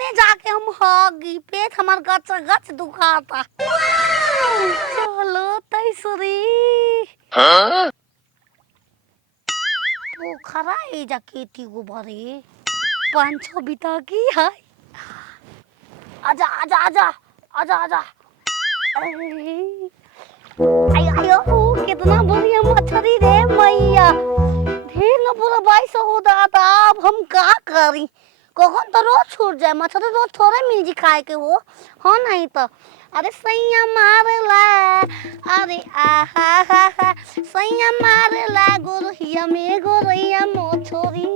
ने जाके हम हगी पेट हमार गच गच दुखाता। चलो तैसरी पोखरा ए जाके तीगो भरे 500 बिता की है। आजा आजा आजा आजा आजा। आयो कितना बढ़िया मछली रे मैया। ढेर न पूरा 2200 हो दादा। अब हम का करी? कौन तो रोज छूट जाए मछली रोज थोड़े मिल जी खाए के हो नहीं तो। अरे सैया मारला अरे आहा हा हा सैया मारला गोरहिया में गोरैया मोछोरी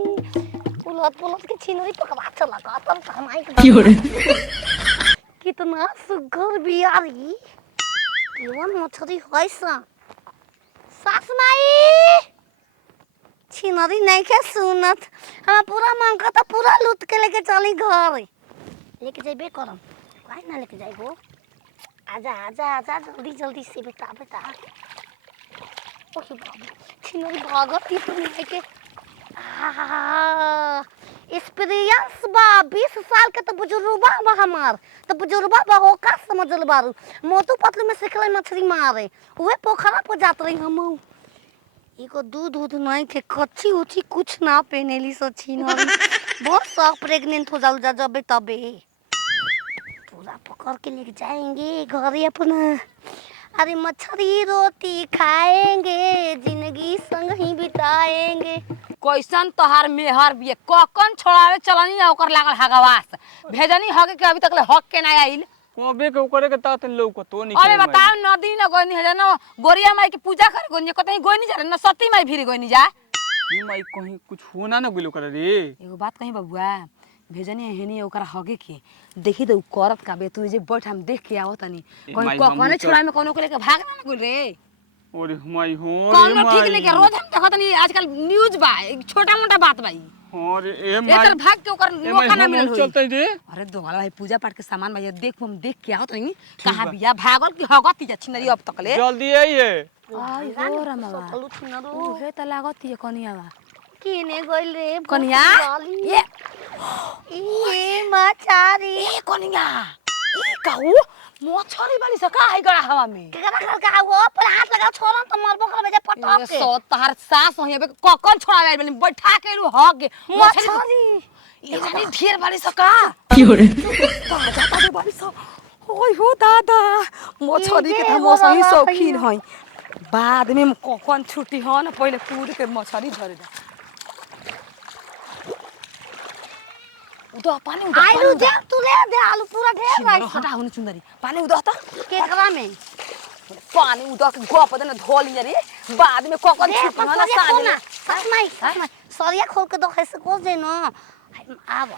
पुलत पुलत के छिनरी पकड़ा चला का तब कमाई कितना सुगर बियारी केवन मछली है सा। सास माई छिनरी नहीं के सुनत हम पूरा मांगा तो पूरा लूट के लेके चली घर। लेके जाइबे करम काहे ना लेके जाइबो। आजा आजा आजा जल्दी जल्दी से बेटा बेटा। ओके बाबू छिनरी भागत ही तुम लेके एक्सपीरियंस बा 20 साल के तो बुजुर्गा बा हमार तो बुजुर्गा बा हो का समझल बारू मोटू पतलू में सिखले मछली मारे उहे पोखरा पर जात रही हम। एको दूध नहीं थे कच्ची उची कुछ ना पहनेली सो छिनरी बहुत शौक प्रेग्नेंट हो जाल जा जबे तबे पूरा पकड़ के लेके जाएंगे घर अपना। अरे मछली रोटी खाएंगे जिंदगी संग ही बिताएंगे। कैसन तोहार मेहर बिये ककन छोड़ावे चलनी ओकर लागल हगवास भेजनी हगे के अभी तक ले हक के ना आइल कोबे के ओकरे के तात लोग तो नहीं। अरे बताओ नदी न गोनी है ना गोरिया माई के पूजा करे गोनी कतई गोनी जा न सती माई फिर गोनी जा ई माई कहीं कुछ होना न गुलो करे रे। एगो बात कहीं बबुआ भेजनी हेनी ओकरा हगे के देखी तो करत का बे तू जे बैठ हम देख के आवत तनी कोई ककने छोड़ा में कोनो के लेके भाग ना गुल रे। अरे माई हो कोनो ठीक नहीं के रोज हम देखत नहीं आजकल न्यूज बा छोटा मोटा बात बा। अरे ए माई एकर भाग के ओकर मौका ना मिलल होई। चलते रे अरे दोगला भाई पूजा पाठ के सामान भाई देख हम देख के आवत नहीं कहां बिया भागल की हगती जा छिनरी अब तक ले जल्दी आइए। आई हो रमवा ओहे त लागत ये कनियावा केने गइल रे कनिया ये मछारी ए कनिया ई कहू मोछरी वाली सका आई गड़ा हवा में केकरा घर का वो पर हाथ लगा छोरन तो मरबो कर बेजा पटक के सो तहर सास होय बे ककन छोड़ावे बनी बैठा के लू हग मछली ये जानी ढेर वाली सका क्यों जाता दे वाली सो ओय हो दादा मोछरी के त मो सही शौकीन हई बाद में ककन छुट्टी हो न पहले कूद के मछरी धरे जा उदो पानी उदो आलू दे तू ले दे आलू पूरा ढेर राइस हटा हुन सुंदरी पानी उदो त केकरा में पानी उदो के गोप दे न धोली रे बाद में ककन छुट्टी हो न साँझ नहीं सरिया खोल के दो कैसे कोस दे न आब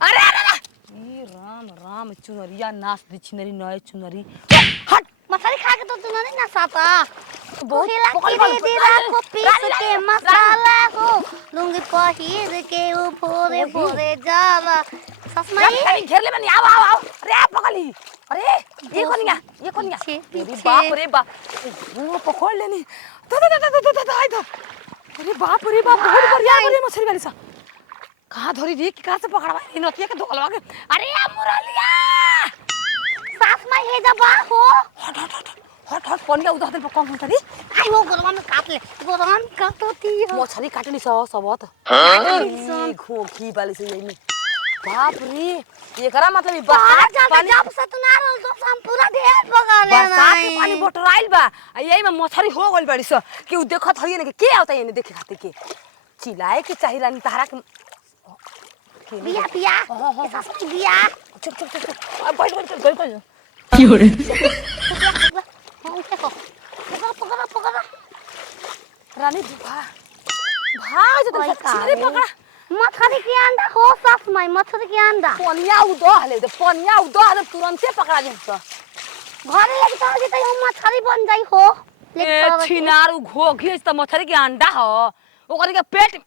अरे अरे ई राम राम चुनरिया नाच दी छिनरी नए चुनरी हट मछली खा के तो तू नहीं ना साता बहुत पकड़ दे रात को पीस के मसाला हो लूंगी पहिर के वो भोरे भोरे जाला ससमाई अरे घेर ले बनी आओ आओ आओ अरे पकड़ी अरे ये कोनिया अरे बाप वो पकड़ लेनी तो आई तो अरे बाप रे बाप बहुत बढ़िया बढ़िया मछली वाली सा कहां धरी रे कहां से पकड़वा रे नतिया के धोलवा के अरे मुरलिया सास माई हे जा बा हो हट पनिया उधर पर कम होता रे आई वो गोरवा में काट ले गोरवा में काटती है मछली काटली सबत हां घोखी वाली से यही बाप रे एकरा मतलब बरसात पानी जब से तू ना रहल तो हम पूरा ढेर बगा ले बरसात के पानी बोटराइल बा यही में मछली हो गइल बड़ी स कि उ देखत हई ने के आवता ये देखे खातिर के चिल्लाए के चाहि रानी तारा के बिया सास की बिया चुप अब बैठ क्यों रे पकड़ा रानी भाग जा छिनरी पकड़ा मछली के अंडा हो सास माई मछली के अंडा पनिया उदो तुरंते पकड़ा जे त घरे लेके चल जी त हम मछली बन जाई हो ए छिनारू घोघी त मछली के अंडा हो ओकरी के पेट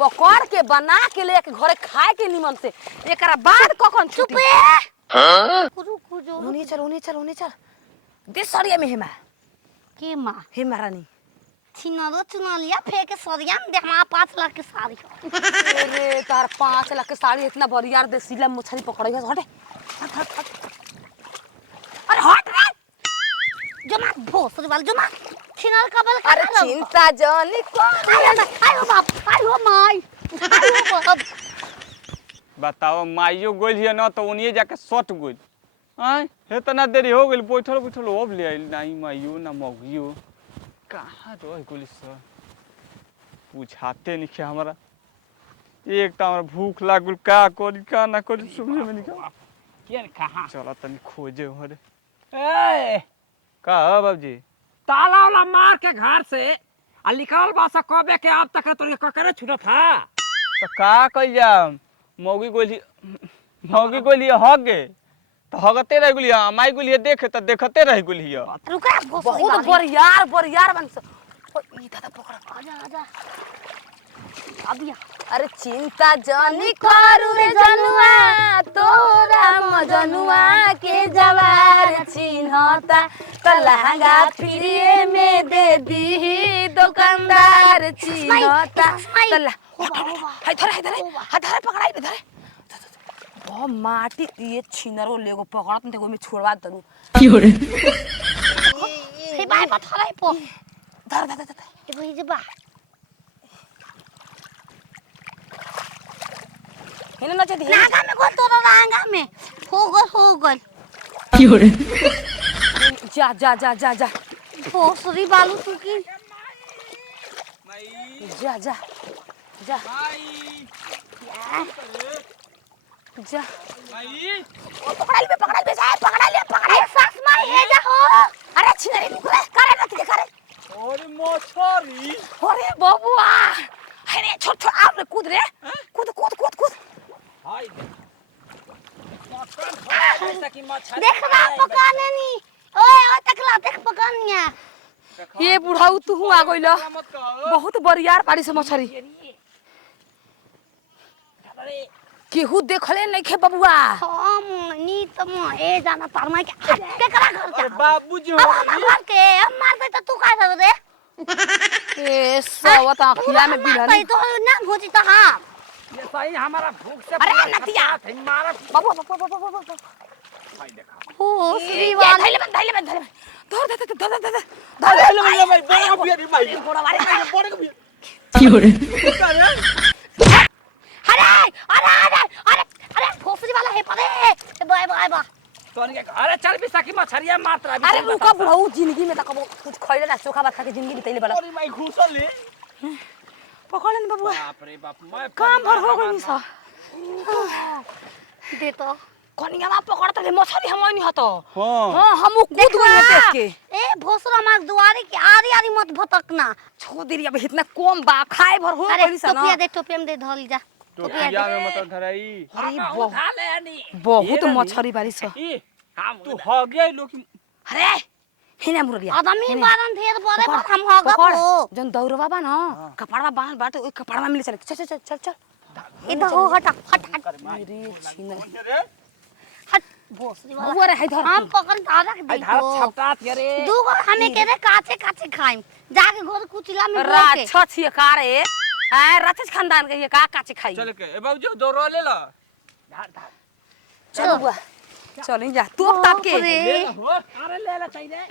पकड़ के बना के लेके घरे खाए के निमन से एकरा बाद कखन छुट्टी रुक जो उन्हें चल दे सरिया में हेमा के मां हेमा रानी छिनारो चुना लिया फेंके सरिया में दे हमारा 5 लाख की साड़ी हो। अरे तार 5 लाख के साड़ी इतना बरियार देसीला मछली पकड़े है हटे हट अरे हट रे जमा भोसरी वाल जमा छिनार कबल अरे चिंता जानी कौन आयो बाप आयो माई आयो बाप बताओ माइयो गोल हिया ना तो उन्हीं जाके सट गोल आय हे तना देरी हो गेल बैठल बैठल अब ले आइल नाही माइयो ना मौगियो कहाँ रह गोल सर बुझाते नहीं हमारा एक तो हमारा भूख लागल का करी का ना करी समझ में नहीं के कहाँ चला तनी खोजे हरे ए का बाबूजी ताला वाला मार के घर से आ निकल बासा कबे के अब तक तो ककरे छूटत था तो का कइल जाम मौगी गोली हग गे तो हगते रह गुलिया माई गुलिया देखे तो देखते रह गुलिया रुका भोसरी बहुत बरियार बन ओ ई दादा पकड़ आजा आजा अबिया अरे चिंता जानी करू रे जनुआ तोरा मजनुआ के जवार चिन्हता तो लहंगा फ्री में दे दी दुकानदार चिन्हता हाय धरे पकड़ाई बे धरे ओ माटी ये छिनरो लेगो पकड़त न देखो में छोड़वा दरू हे बाय पथराई पो धर एगो ही जबा हेने नचे दी नागा में गोल तोरा नागा में हो गल जा भोसरी बालू तू की जा ओ पकड़ा ले साहब पकड़ा ले सास माई हे जा हो अरे छिनरी रुक रे करे न के करे और मोछरी अरे बबुआ हेने छोट आप रे कूद रे कूद हाय मक्खन खा जैसा कि मछली देख रहा पकाने नी ओए तकला देख पकानिया ये बुढ़ाऊ तू आ गइल बहुत बरियार पाड़ी से मछरी केहू देखले नहीं खे बबुआ हम नी तम ए जाना तारमा के करा घर अरे का बाबूजी अब हम घर के हम मार दे तो तू का कर दे ए सवत आखिया में बिलहनी तो ना भोजी तो हां ये सही हमारा भूख से अरे नतिया मारा बाबू भाई देखा हो श्री धैले बन धर भाई बड़ा बिया रे भाई घोड़ा मारे बड़ा बिया अरे भोसरी वाला है परे बाय तोन के अरे चल भी सकी मछरिया मारत रहा अरे रुका बुढ़ाऊ जिंदगी में त कबो कुछ खइले ना चोखा भात खा के जिंदगी बितैले बला अरे भाई घुसल ले पकड़न बबुआ बाप रे बाप मैं काम भर हो गई सा दे तो कनिया मा पकड़त रे मछली हम नहीं हतो हां हां हम कूद गए देख के ए भोसरा मार दुआरे की आरी मत भटकना छो देरी अब इतना कम बा खाए भर हो अरे गई सा ना टोपिया में दे धल जा टोपिया में मतलब धराई अरे बहुत खा ले नी बहुत मछली बारी सा ई हम तू हो गया लोग अरे हेने मुरलिया आदमी बारन ढेर बड़े पर हम होगा हो जन दौड़वा बा ना कपड़वा बांध बाट ओई कपड़वा मिले चल इधर हो हट अरे छिन हट भोसरी वाला बुआ रे है धर हम पकड़ तारा के आई धार देखो छपटा रे दूगो हमें के रे काचे खाइम जाके घर कुचिला में बोल के राछा छिए का रे हैं राक्षस खानदान के ये का काचे खाई चल के ए बाबूजी दौड़ ले ला धार धार चल बुआ चल जा तू अब ताप के बाप रे। हो अरे ले ले चाहिए